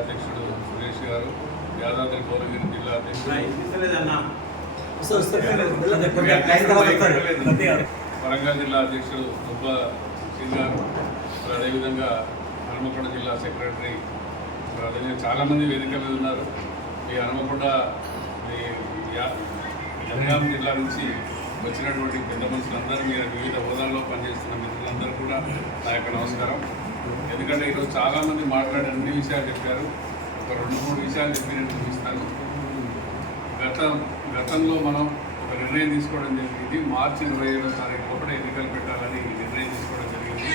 అధ్యక్షుడు సురేష్ గారు యాదాద్రి భువనగిరి జిల్లా అధ్యక్షుడు. వరంగల్ జిల్లా అధ్యక్షుడు దుబ్బ సింగ్ గారు అదేవిధంగా హనుమకొండ జిల్లా సెక్రటరీ అదేవిధంగా చాలామంది వేదిక మీద ఉన్నారు. ఈ హనుమకొండ ఈ జనగాం జిల్లా నుంచి వచ్చినటువంటి పెద్ద మనుషులందరూ మీరు వివిధ హోదాల్లో పనిచేస్తున్న మిత్రులందరూ కూడా నా యొక్క నమస్కారం. ఎందుకంటే ఈరోజు చాలామంది మాట్లాడి అన్ని విషయాలు చెప్పారు. ఒక రెండు మూడు విషయాలు చెప్పి నేను చూపిస్తాను గత గతంలో మనం ఒక నిర్ణయం తీసుకోవడం జరిగింది. మార్చి ఇరవై ఏడో తారీఖు లోపల ఎన్నికలు పెట్టాలని నిర్ణయం తీసుకోవడం జరిగింది.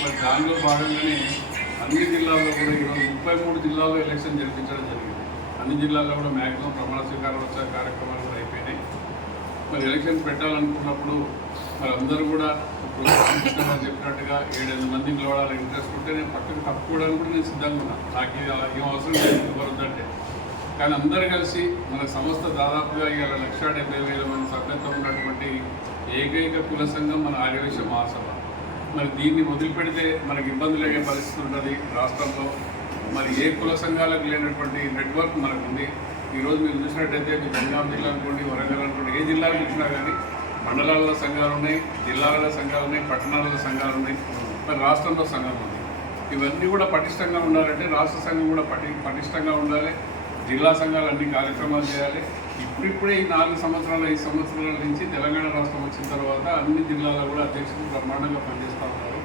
మరి దానిలో భాగంగానే అన్ని జిల్లాల్లో కూడా ఈరోజు ముప్పై మూడు జిల్లాల్లో ఎలక్షన్ జరిపించడం జరిగింది. అన్ని జిల్లాల్లో కూడా మ్యాక్సిమం ప్రమాణ స్వీకారం వచ్చే కార్యక్రమాలు కూడా అయిపోయినాయి. మరి ఎలక్షన్ పెట్టాలనుకున్నప్పుడు మరి అందరూ కూడా చెప్పినట్టుగా ఏడెనిమిది మంది నిలబడాలి. ఇంట్రెస్ట్ ఉంటే నేను పక్కన తప్పుకోవడానికి కూడా నేను సిద్ధంగా ఉన్నాను నాకు ఏం అవసరం లేదు వరదంటే కానీ అందరు కలిసి మన సంస్థ దాదాపుగా ఇవాళ లక్ష డెబ్బై వేల మంది సభ్యత్వం ఉన్నటువంటి ఏకైక కుల సంఘం మన ఆర్యవేశ మహాసభ. మరి దీన్ని వదిలిపెడితే మనకి ఇబ్బందులు అయ్యే పరిస్థితి ఉంటుంది రాష్ట్రంలో. మరి ఏ కుల సంఘాలకు లేనటువంటి నెట్వర్క్ మనకు ఉంది ఈరోజు మీరు చూసినట్టయితే మీ జనగాం జిల్లా అనుకోండి వరంగల్ అనుకోండి ఏ జిల్లాలో ఇచ్చినా కానీ మండలాల్లో సంఘాలు ఉన్నాయి జిల్లాలలో సంఘాలు ఉన్నాయి పట్టణాలలో సంఘాలు ఉన్నాయి మరి రాష్ట్రంలో సంఘం ఉంది ఇవన్నీ కూడా పటిష్టంగా ఉండాలంటే రాష్ట్ర సంఘం కూడా పటి పటిష్టంగా ఉండాలి. జిల్లా సంఘాలు అన్ని కార్యక్రమాలు చేయాలి. ఇప్పుడిప్పుడే ఈ నాలుగు సంవత్సరాల ఐదు సంవత్సరాల నుంచి తెలంగాణ రాష్ట్రం వచ్చిన తర్వాత అన్ని జిల్లాల్లో కూడా అధ్యక్షులు బ్రహ్మాండంగా పనిచేస్తూ ఉన్నారు.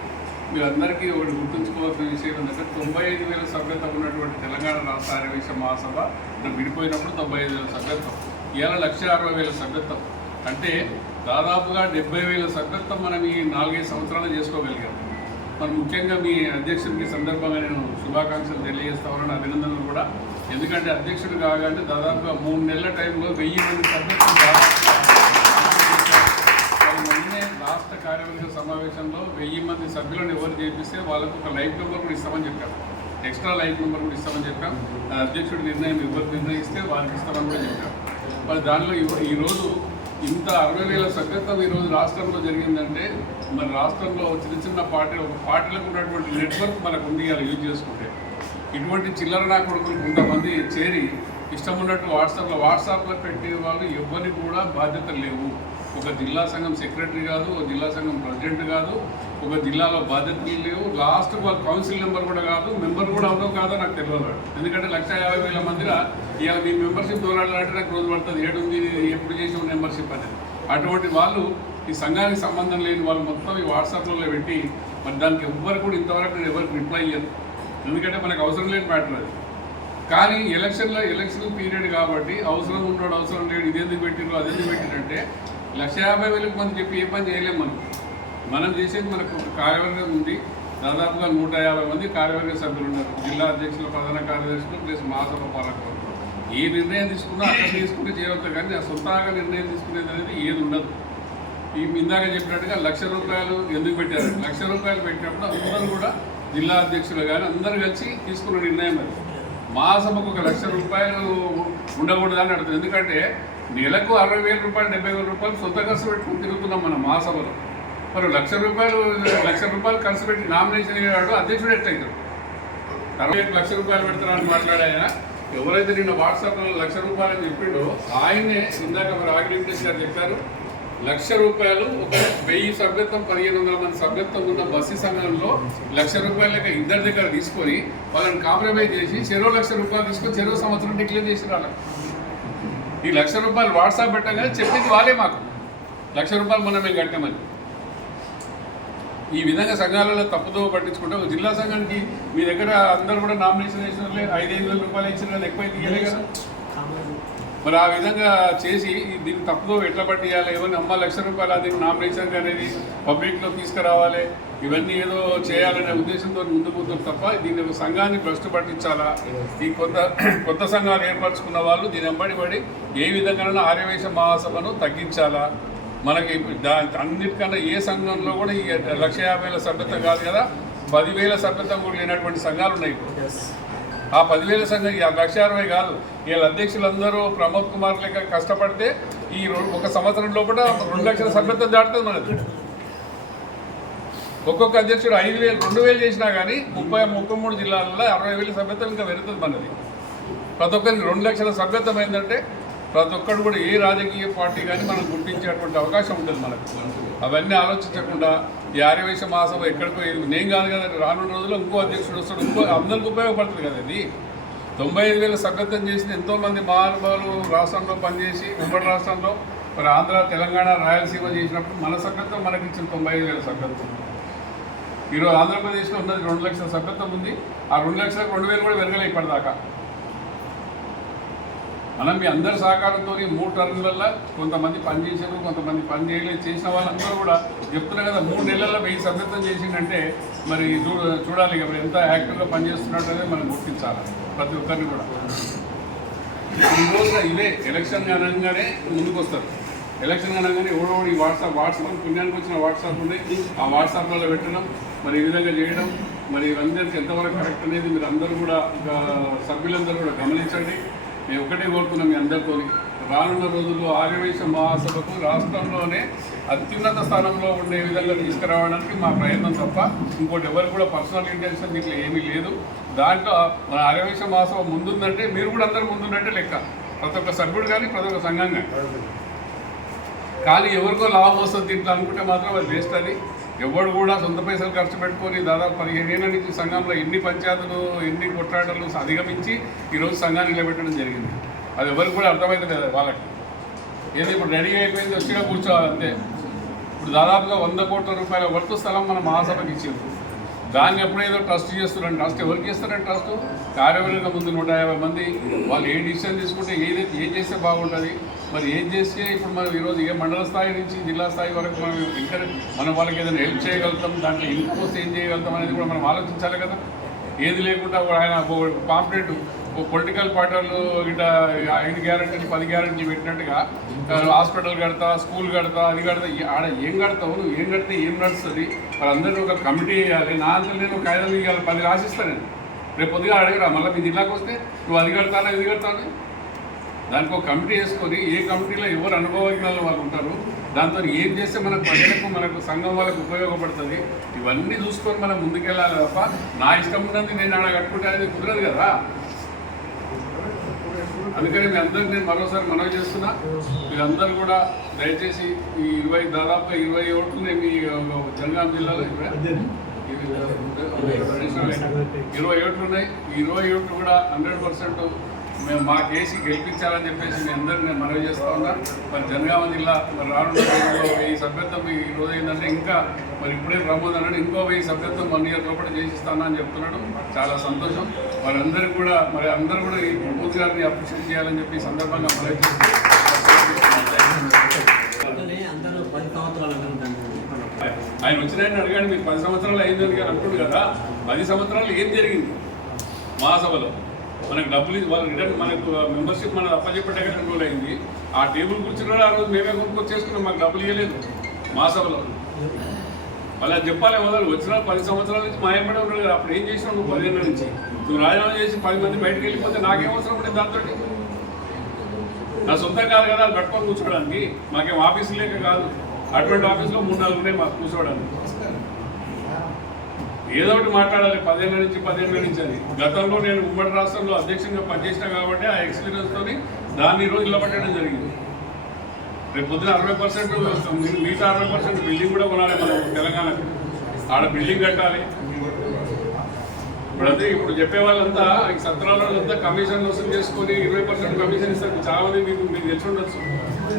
మీరందరికీ ఒకటి గుర్తుంచుకోవాల్సిన విషయం ఏంటంటే తొంభై ఐదు వేల సభ్యత ఉన్నటువంటి తెలంగాణ రాష్ట్ర ఆర్యవేశ మహాసభ విడిపోయినప్పుడు తొంభై ఐదు వేల సభ్యత్వం. ఇవాళ లక్ష అరవై వేల సభ్యత్వం. అంటే దాదాపుగా డెబ్బై వేల సభ్యత్వం మనం ఈ నాలుగైదు సంవత్సరాలు చేసుకోగలిగాం మరి ముఖ్యంగా మీ అధ్యక్షుడికి సందర్భంగా నేను శుభాకాంక్షలు తెలియజేస్తామని అభినందనలు కూడా. ఎందుకంటే అధ్యక్షుడు కాగానే దాదాపుగా మూడు నెలల టైంలో వెయ్యి మంది సభ్యత్వం మొన్నే రాష్ట్ర కార్యవర్గ సమావేశంలో వెయ్యి మంది సభ్యులను ఎవరు చేపిస్తే వాళ్ళకు ఒక లైఫ్ నెంబర్ కూడా ఇస్తామని చెప్పాం ఎక్స్ట్రా లైఫ్ నెంబర్ కూడా ఇస్తామని చెప్పాం అధ్యక్షుడు నిర్ణయం ఎవరు నిర్ణయిస్తే వాళ్ళకి ఇస్తామని కూడా చెప్పాం మరి దానిలో ఈరోజు ఇంత అరవై వేల సభ్యత్వం ఈరోజు రాష్ట్రంలో జరిగిందంటే మన రాష్ట్రంలో చిన్న చిన్న పార్టీలు ఒక పార్టీలకు ఉన్నటువంటి నెట్వర్క్ మనకు ఉంది అలా యూజ్ చేసుకుంటే. ఇటువంటి చిల్లర నా కొడుకులు కొంతమంది చేరి ఇష్టం ఉన్నట్టు వాట్సాప్లో వాట్సాప్లో పెట్టే వాళ్ళు ఎవరికి కూడా బాధ్యతలు లేవు. ఒక జిల్లా సంఘం సెక్రటరీ కాదు ఒక జిల్లా సంఘం ప్రెసిడెంట్ కాదు ఒక జిల్లాలో బాధ్యతలు లేవు. లాస్ట్ కౌన్సిల్ మెంబర్ కూడా కాదు మెంబర్ కూడా అవునో కాదో నాకు తెలియదు. ఎందుకంటే లక్ష యాభై వేల మందిలో ఇవాళ మీ మెంబర్షిప్ దూరాలంటే నాకు రోజు పడుతుంది. ఏడుంది ఎప్పుడు చేసిన మెంబర్షిప్ అనేది అటువంటి వాళ్ళు ఈ సంఘానికి సంబంధం లేని వాళ్ళు మొత్తం ఈ వాట్సాప్లలో పెట్టి మరి దానికి ఎవ్వరు కూడా ఇంతవరకు నేను ఎవరికి రిప్లై ఇయ్యను ఎందుకంటే మనకు అవసరం లేని మ్యాటర్ అది. కానీ ఎలక్షన్లో ఎలక్షన్ పీరియడ్ కాబట్టి అవసరం ఉన్నాడు అవసరం లేడు ఇది ఎందుకు పెట్టిరు అది ఎందుకు లక్ష యాభై వేలకు మంది చెప్పి ఏ పని చేయలేము మనం. మనం చేసేది మనకు ఒక కార్యవర్గం ఉంది. దాదాపుగా నూట యాభై మంది కార్యవర్గ సభ్యులు ఉన్నారు. జిల్లా అధ్యక్షులు ప్రధాన కార్యదర్శులు ప్లస్ మహాసభ పాలకులు. ఏ నిర్ణయం తీసుకున్నా అక్కడ తీసుకుంటే చేయవచ్చు కానీ ఆ సొంతంగా నిర్ణయం తీసుకునేది అనేది ఏది ఉండదు. ఈ ఇందాక చెప్పినట్టుగా లక్ష రూపాయలు ఎందుకు పెట్టారు? లక్ష రూపాయలు పెట్టినప్పుడు అందరూ కూడా జిల్లా అధ్యక్షులు కానీ అందరూ కలిసి తీసుకున్న నిర్ణయం అది. మహాసభకు ఒక లక్ష రూపాయలు ఉండకూడదని అడుగుతుంది ఎందుకంటే నెలకు అరవై వేల రూపాయలు డెబ్బై వేల రూపాయలు సొంత ఖర్చు పెట్టుకుని తిరుగుతున్నాం మన మహాసభలో మరి లక్ష రూపాయలు లక్ష రూపాయలు ఖర్చు పెట్టి నామినేషన్ అయ్యాడు అధ్యక్షుడు ఎట్లయితాడు అరవై ఏడు లక్ష రూపాయలు పెడతారని మాట్లాడాయన ఎవరైతే నిన్న వాట్సాప్లో లక్ష రూపాయలు అని చెప్పిండో ఆయనే ఇందాక మరి ఆగి గారు చెప్పారు లక్ష రూపాయలు ఒక వెయ్యి సభ్యత్వం పదిహేను వందల మంది సభ్యత్వం ఉన్న బస్సు సంఘంలో లక్ష రూపాయల లెక్క ఇద్దరి దగ్గర తీసుకొని వాళ్ళని కాంప్రమైజ్ చేసి చెరో లక్ష రూపాయలు తీసుకొని చెరో సంవత్సరం డిక్లేర్ చేసి వాళ్ళకి ఈ లక్ష రూపాయలు వాట్సాప్ పెట్టగానే చెప్పింది వాళ్ళే మాకు. లక్ష రూపాయలు మనం మేము కట్టామని. ఈ విధంగా సంఘాలలో తప్పుతో పట్టించుకుంటే ఒక జిల్లా సంఘానికి మీ దగ్గర అందరూ కూడా నామినేషన్ వేసిన ఐదు ఐదు వేల రూపాయలు ఇచ్చిన కదా ఎక్కువ తీయలే కదా. మరి ఆ విధంగా చేసి దీన్ని తప్పుదో ఎట్లా పట్టియాలి? ఎవరిని అమ్మ లక్ష రూపాయలు దీన్ని నామినేషన్ అనేది పబ్లిక్లో తీసుకురావాలి. ఇవన్నీ ఏదో చేయాలనే ఉద్దేశంతో ముందుకు తప్ప దీన్ని ఒక సంఘాన్ని భ్రష్టు పట్టించాలా? ఈ కొత్త కొత్త సంఘాలు ఏర్పరచుకున్న వాళ్ళు దీని వెంబడి పడి ఏ విధంగానైనా ఆర్యవేశ మహాసభను తగ్గించాలా? మనకి దా అన్నిటికన్నా ఏ సంఘంలో కూడా ఈ లక్ష యాభై వేల సభ్యత కాదు కదా? పదివేల సభ్యత కూడా లేనటువంటి సంఘాలు ఉన్నాయి ఆ పదివేల సంఘం లక్ష అరవై కాదు. వీళ్ళ అధ్యక్షులందరూ ప్రమోద్ కుమార్ లెక్క కష్టపడితే ఈ ఒక సంవత్సరం లోపల రెండు లక్షల సభ్యత్వం దాటుతుంది మనది. ఒక్కొక్క అధ్యక్షుడు ఐదు వేలు రెండు వేలు చేసినా కానీ ముప్పై ముప్పై మూడు జిల్లాలలో అరవై వేల సభ్యత్వం ఇంకా పెరుగుతుంది మనది. ప్రతి ఒక్కరికి రెండు లక్షల సభ్యత్వం ఏంటంటే ప్రతి ఒక్కరు కూడా ఏ రాజకీయ పార్టీ కానీ మనం గుర్తించేటువంటి అవకాశం ఉంటుంది మనకు. అవన్నీ ఆలోచించకుండా ఈ ఆర్యవైశ్య మహాసభ ఎక్కడికో నేను కాదు కదా రానున్న రోజుల్లో ఇంకో అధ్యక్షుడు వస్తాడు. ఇంకో అందరికి ఉపయోగపడుతుంది కదా ఇది. తొంభై ఐదు వేల సభ్యత్వం చేసిన ఎంతోమంది మహానుభావులు రాష్ట్రంలో పనిచేసి ఉమ్మడి రాష్ట్రంలో మరి ఆంధ్ర తెలంగాణ రాయలసీమ చేసినప్పుడు మన సభ్యత్వం మనకి ఇచ్చిన తొంభై ఐదు వేల సభ్యత్వం ఈరోజు ఆంధ్రప్రదేశ్లో ఉన్నది రెండు లక్షల సభ్యత్వం ఉంది. ఆ రెండు లక్షలకు రెండు వేలు కూడా పెరగలే ఇప్పటిదాకా. మనం మీ అందరి సహకారంతో మూడు టర్ములలో కొంతమంది పని చేశారు కొంతమంది పని చేయలేదు. చేసిన వాళ్ళందరూ కూడా చెప్తున్నారు కదా మూడు నెలల్లో వెయ్యి సభ్యత్వం చేసిందంటే మరి చూ చూడాలి ఇక ఎంత యాక్టివ్గా పనిచేస్తున్నట్టు అనేది మనం గుర్తించాలి ప్రతి ఒక్కరిని కూడా. ఈ రోజున ఇదే ఎలక్షన్ అనగానే ముందుకు వస్తారు ఎలక్షన్ అనగానే ఎవడో ఈ వాట్సాప్ వాట్సాప్ పుణ్యానికి వచ్చిన వాట్సాప్ ఉన్నాయి ఆ వాట్సాప్లలో పెట్టడం మరి ఈ విధంగా చేయడం మరి ఇవందరికీ ఎంతవరకు కరెక్ట్ అనేది మీరు అందరూ కూడా సభ్యులందరూ కూడా గమనించండి. మేము ఒకటే కోరుతున్నాం మీ అందరితో. రానున్న రోజుల్లో ఆర్యవేశ మహాసభకు రాష్ట్రంలోనే అత్యున్నత స్థానంలో ఉండే విధంగా తీసుకురావడానికి మా ప్రయత్నం తప్ప ఇంకోటి ఎవరు కూడా పర్సనల్ ఇంటెన్షన్ దీంట్లో ఏమీ లేదు. దాంట్లో మన ఆర్యవేశ మహాసభ ముందుందంటే మీరు కూడా అందరు ముందుందంటే లెక్క. ప్రతి ఒక్క సభ్యుడు కానీ ప్రతి ఒక్క సంఘం కానీ. కానీ ఎవరికో లాభం వస్తుంది దీంట్లో అనుకుంటే మాత్రం అది వేస్ట్ అది. ఎవడు కూడా సొంత పైసలు ఖర్చు పెట్టుకొని దాదాపు పదిహేనేళ్ళ నుంచి సంఘంలో ఎన్ని పంచాయతీలు ఎన్ని కొట్లాటలు అధిగమించి ఈరోజు సంఘాన్ని నిలబెట్టడం జరిగింది. అది ఎవరికి కూడా అర్థమైతే లేదు వాళ్ళకి. ఏది ఇప్పుడు రెడీ అయిపోయింది వచ్చినా కూర్చోవాలి అంతే. ఇప్పుడు దాదాపుగా వంద కోట్ల రూపాయల వర్తు స్థలం మన మహాసభకి ఇచ్చింది దాన్ని ఎప్పుడేదో ట్రస్ట్ చేస్తున్నారండి. ట్రస్ట్ ఎవరికి ఇస్తారండి ట్రస్ట్? కార్యవర్గ ముందు నూట యాభై మంది. వాళ్ళు ఏ డిసిషన్ తీసుకుంటే ఏది ఏం చేస్తే బాగుంటుంది? మరి ఏం చేస్తే ఇప్పుడు మనం ఈరోజు ఏ మండల స్థాయి నుంచి జిల్లా స్థాయి వరకు మనం ఇంకా మనం వాళ్ళకి ఏదైనా హెల్ప్ చేయగలుగుతాం దాంట్లో ఇంకోస్ ఏం చేయగలుగుతాం అనేది కూడా మనం ఆలోచించాలి కదా. ఏది లేకుండా ఆయన పాంప్లెట్ పొలిటికల్ పార్టీలు ఇట్లా ఐదు గ్యారంటీ పది గ్యారంటీ పెట్టినట్టుగా హాస్పిటల్ కడతా స్కూల్ కడతా అది కడతా. ఆడ ఏం కడతావు? నువ్వు ఏం కడితే ఏం నడుస్తుంది? వాళ్ళందరినీ ఒక కమిటీ వేయాలి నా అంతా నేను ఒక ఐదు ఇవ్వాలి పది రాసిస్తాను నేను. రేపు పొద్దుగా అడగరా? మళ్ళీ మీ జిల్లాకు వస్తే నువ్వు అది కడతానా ఇది కడతాను? దానికి ఒక కమిటీ వేసుకొని ఏ కమిటీలో ఎవరు అనుభవజ్ఞాలు వాళ్ళు ఉంటారు దాంతో ఏం చేస్తే మన ప్రజలకు మనకు సంఘం వాళ్ళకు ఉపయోగపడుతుంది ఇవన్నీ చూసుకొని మనం ముందుకెళ్ళాలి తప్ప నా ఇష్టం ఉన్నది నేను ఆడ కట్టుకుంటే అనేది కుదరదు కదా. అందుకని మీ అందరికి నేను మరోసారి మనవి చేస్తున్నా. మీరందరూ కూడా దయచేసి ఈ ఇరవై దాదాపుగా ఇరవై ఓట్లు ఉన్నాయి మీ జనగాం జిల్లాలో ఇక్కడ ఇరవై ఓట్లు ఉన్నాయి. ఈ ఇరవై ఓట్లు కూడా హండ్రెడ్ పర్సెంట్ మేము మా కేసు గెలిపించాలని చెప్పేసి మీ అందరిని నేను మనవి చేస్తా ఉన్నా. మరి జనగామ జిల్లా మరి రానున్న రోజుల్లో సభ్యత్వం ఈ రోజు ఏంటంటే ఇంకా మరి ఇప్పుడే ప్రమోద్ అన్నాడు. ఇంకో వెయ్యి సభ్యత్వం వన్ ఇయర్ లోపల చేసిస్తాను అని చెప్తున్నాడు. చాలా సంతోషం. వారందరికీ కూడా మరి అందరూ కూడా ఈ ప్రమోద్ గారిని అప్రిషియేట్ చేయాలని చెప్పి సందర్భంగా అనుకుంటాను ఆయన వచ్చిన ఆయన అడగండి మీరు పది సంవత్సరాలు అయింది అని అంటుండు కదా. పది సంవత్సరాలు ఏం జరిగింది? మహాసభలో. మనకు డబ్బులు వాళ్ళు రిటర్న్ మనకు మెంబర్షిప్ మన అప్పచెప్పటాక రెండు రోజులు అయింది. ఆ టేబుల్ కూర్చుని కూడా ఆ రోజు మేమే కొనుక్కొచ్చేసుకున్నాం మాకు డబ్బులు ఇవ్వలేదు మహాసభలో. అలా చెప్పాలి మొదలు వచ్చిన పది సంవత్సరాల నుంచి మాయపడే ఉన్నాడు కదా అప్పుడు ఏం చేసినావు నువ్వు పదిహేను నుంచి? నువ్వు రాజీనామా చేసి పది మంది బయటకు వెళ్ళిపోతే నాకేం అవసరం ఉండేది దాంతో నా సొంతం కాదు కదా అది పట్టుకొని కూర్చోవడానికి. మాకేం ఆఫీసు లేక కాదు. అటువంటి ఆఫీస్లో మూడు నాలుగు ఉన్నాయి మాకు కూర్చోవడానికి. ఏదో ఒకటి మాట్లాడాలి పదిహేను నుంచి పదిహేను నుంచి అని. గతంలో నేను ఉమ్మడి రాష్ట్రంలో అధ్యక్షంగా పనిచేసిన కాబట్టి ఆ ఎక్స్పీరియన్స్ తోని దాన్ని ఈ రోజు నిలబెట్టడం జరిగింది. రేపు పొద్దున అరవై పర్సెంట్ మిగతా అరవై పర్సెంట్ బిల్డింగ్ కూడా కొనాలి మనం తెలంగాణకు. ఆడ బిల్డింగ్ కట్టాలి. ఇప్పుడు అదే ఇప్పుడు చెప్పే వాళ్ళంతా ఈ సత్రాలంతా కమిషన్ వసూలు చేసుకొని ఇరవై పర్సెంట్ కమిషన్ ఇస్తారు. చాలా మంది మీకు మీకు తెలిసి ఉండొచ్చు.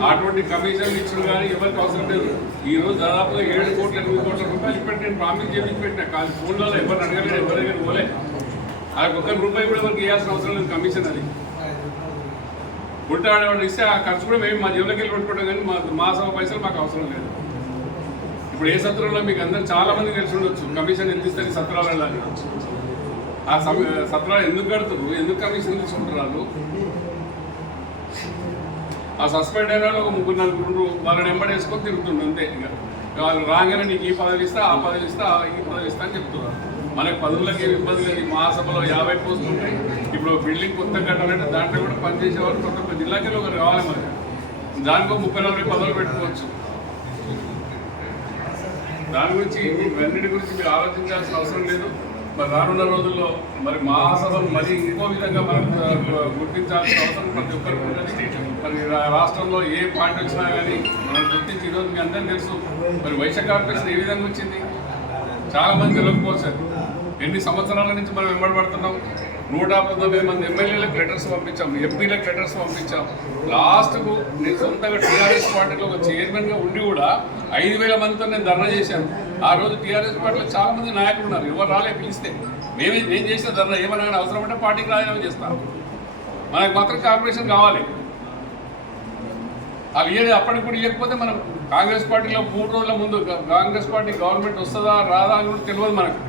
అటువంటి కమిషన్ ఇచ్చుడు కానీ ఎవరికి అవసరం లేదు. ఈ రోజు దాదాపుగా ఏడు కోట్ల ఎనిమిది కోట్ల రూపాయలు ఇప్పటి నేను ప్రామిస్ చేపించి పెట్టిన. కానీ ఫోన్లలో ఎవరిని అడగలేదు ఎవరి దగ్గర పోలే. ఆ ఒక్క రూపాయి కూడా ఎవరికి ఇవ్వాల్సిన అవసరం లేదు కమిషన్ అది. ఉల్టా ఇస్తే ఆ ఖర్చు కూడా మేము మా జేబులోకి వెళ్ళి పెట్టుకుంటాం కానీ మా మా సభ పైసలు మాకు అవసరం లేదు. ఇప్పుడు ఏ సత్రంలో మీకు అందరు చాలా మంది తెలిసి ఉండొచ్చు. కమిషన్ ఎంత ఇస్తారు సత్రాలలో అని. ఆ సమ- సత్రాలు ఎందుకు కడుతున్నారు ఎందుకు కమిషన్ తీసుకుంటారు వాళ్ళు? ఆ సస్పెండ్ అయిన వాళ్ళు ఒక ముగ్గురు నలుగురు వాళ్ళని ఎంబడేసుకొని తిరుగుతుండ్రు అంతే ఇక వాళ్ళు రాగానే నీకు ఈ పదవి ఇస్తా ఆ పదవి ఇస్తా ఆ ఈ పదవి ఇస్తా అని చెప్తున్నారు. మనకు పదవులకి ఇబ్బంది లేదు ఈ మహాసభలో యాభై పోస్టులు ఉంటాయి. ఇప్పుడు బిల్డింగ్ కొత్త కట్టాలంటే దాంట్లో కూడా పనిచేసేవారు కొత్త కొత్త జిల్లాకి ఒకరు కావాలి మరి. దానికో ముప్పై నలభై పదవులు పెట్టుకోవచ్చు. దాని గురించి ఇవన్నిటి గురించి మీరు ఆలోచించాల్సిన అవసరం లేదు. మరి రానున్న రోజుల్లో మరి మహాసభలు మరి ఇంకో విధంగా మనం గుర్తించాల్సిన అవసరం ప్రతి ఒక్కరికి మరి రాష్ట్రంలో ఏ పార్టీ వచ్చినా కానీ మనం గుర్తించి ఈరోజు మీ అందరికీ తెలుసు. మరి వైశ్య కార్పొరేషన్ ఏ విధంగా వచ్చింది? చాలా మంది ఎన్ని సంవత్సరాల నుంచి మనం వెంబడబడుతున్నాం నూట పంతొమ్మిది మంది ఎమ్మెల్యేలకు లెటర్స్ పంపించాం ఎంపీలకు లెటర్స్ పంపించాం. లాస్ట్కు నేను సొంతంగా టీఆర్ఎస్ పార్టీలో ఒక చైర్మన్గా ఉండి కూడా ఐదు వేల మందితో నేను ధర్నా చేశాను. ఆ రోజు టీఆర్ఎస్ పార్టీలో చాలా మంది నాయకులు ఉన్నారు. ఎవరు రాలే పిలిస్తే. మేమే నేను చేసిన ధర్నా ఏమన్నా అవసరం అంటే పార్టీకి రాజీనామా చేస్తాను. మనకు మాత్రం కార్పొరేషన్ కావాలి. అవి ఇయ్యేది అప్పటికి కూడా ఇవ్వకపోతే మనం కాంగ్రెస్ పార్టీలో మూడు రోజుల ముందు కాంగ్రెస్ పార్టీ గవర్నమెంట్ వస్తుందా రాదా అని కూడా తెలియదు మనకు.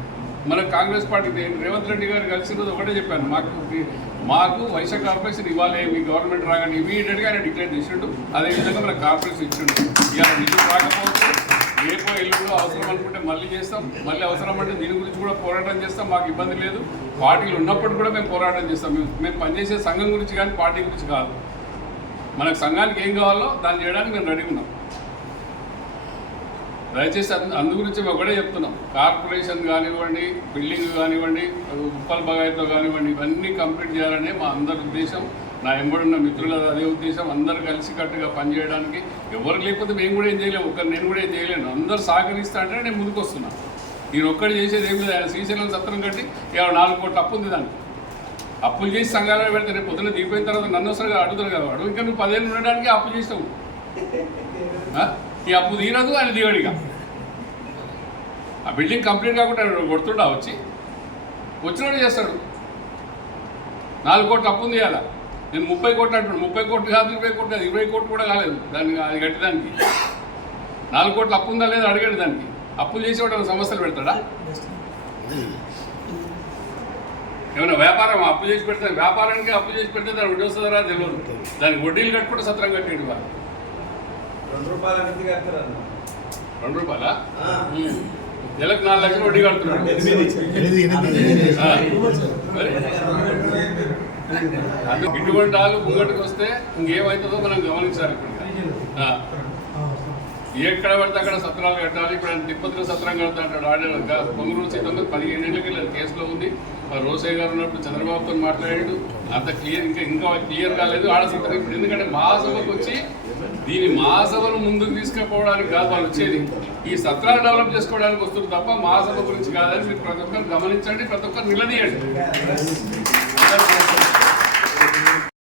మన కాంగ్రెస్ పార్టీ రేవంత్ రెడ్డి గారు కలిసి రోజు ఒకటే చెప్పాను మాకు మాకు వైశాఖ కార్పొరేషన్ ఇవ్వాలి మీ గవర్నమెంట్ రాగానే ఇమీడియట్గా ఆయన డిక్లేర్ చేసిండు అదేవిధంగా మనకు కార్పొరేషన్ ఇచ్చిండు. ఇవాళ నిధులు రాకపోతే రేపో ఎల్లుండో అవసరం అనుకుంటే మళ్ళీ చేస్తాం మళ్ళీ అవసరం అంటే దీని గురించి కూడా పోరాటం చేస్తాం మాకు ఇబ్బంది లేదు. పార్టీలు ఉన్నప్పుడు కూడా మేము పోరాటం చేస్తాం మేము మేము పనిచేసే సంఘం గురించి కానీ పార్టీ గురించి కాదు. మనకు సంఘానికి ఏం కావాలో దాన్ని చేయడానికి మేము రెడీ ఉన్నాం. దయచేసి అందు అందు గురించి మేము ఒకటే చెప్తున్నాం. కార్పొరేషన్ కానివ్వండి బిల్డింగ్ కానివ్వండి ఉప్పల్ బగాయితో కానివ్వండి ఇవన్నీ కంప్లీట్ చేయాలనే మా అందరి ఉద్దేశం. నా ఎంబడున్న మిత్రుల అదే ఉద్దేశం. అందరు కలిసికట్టుగా పనిచేయడానికి ఎవరు లేకపోతే మేము కూడా ఏం చేయలేము. ఒకరు నేను కూడా ఏం చేయలేను. అందరు సహకరిస్తా అంటే నేను ముందుకు వస్తున్నాను నేను ఒక్కడు చేసేది ఏం లేదు. ఆయన శ్రీశైలం సత్రం కట్టి ఇవాళ నాలుగు కోట్ల అప్పు ఉంది దానికి. అప్పులు చేసి సంఘాలలో పెడితే రేపు పొద్దున దిగిపోయిన తర్వాత నన్ను వస్తారు అడుగుతారు కదా వాడు. ఇంకా నువ్వు పదేళ్ళు ఉండడానికి అప్పు చేసావు ఈ అప్పు తీరదు ఆయన దిగడిగా ఆ బిల్డింగ్ కంప్లీట్ కాకుండా కొడుతుండా వచ్చి? వచ్చినోడు చేస్తాడు. నాలుగు కోట్లు అప్పు ఉంది కదా నేను ముప్పై కోట్లు అంటున్నాను ముప్పై కోట్లు కాదు ఇరవై కోట్లు కాదు. ఇరవై కోట్లు కూడా కాలేదు. దాన్ని అది కట్టడానికి నాలుగు కోట్లు అప్పు ఉందా లేదా అడిగాడు దానికి. అప్పులు చేసేవాడు సమస్యలు పెడతాడా? ఏమైనా వ్యాపారం అప్పు చేసి పెడితే వ్యాపారానికి అప్పు చేసి పెడితే దాని వడ్డీ వస్తుందా తెలియదు దానికి వడ్డీలు కట్టుకుంటే సత్రం కట్టేడు వాళ్ళు. రెండు రూపాయల కడతారన్న. రెండు రూపాయలా. నెలకు నాలుగు లక్షలు వడ్డీ కడుతున్నాడు ఇటువంటి వాళ్ళు ముంగటికి వస్తే ఇంకేమవుతుందో మనం గమనించాలి ఇప్పుడు. ఎక్కడ పడితే అక్కడ సత్రాలు కట్టాలి. ఇప్పుడు ఆయన తిరుపతిలో సత్రం కడతాడు ఆడాడు ఆడే పొంగూరు సీతంలో పదిహేను ఏళ్ళకి కేసులో ఉంది. రోసే రోసయ్య గారు ఉన్నప్పుడు చంద్రబాబుతో మాట్లాడాడు. అంత క్లియర్ ఇంకా ఇంకా క్లియర్ కాలేదు. ఆడ సత్రం ఇప్పుడు ఎందుకంటే మహాసభకు వచ్చి దీని మహాసభను ముందుకు తీసుకుపోవడానికి కాదు వాళ్ళు వచ్చేది. ఈ సత్రాలు డెవలప్ చేసుకోవడానికి వస్తుంది తప్ప మహాసభ గురించి కాదని మీరు ప్రతి ఒక్కరు గమనించండి ప్రతి ఒక్కరు నిలదీయండి.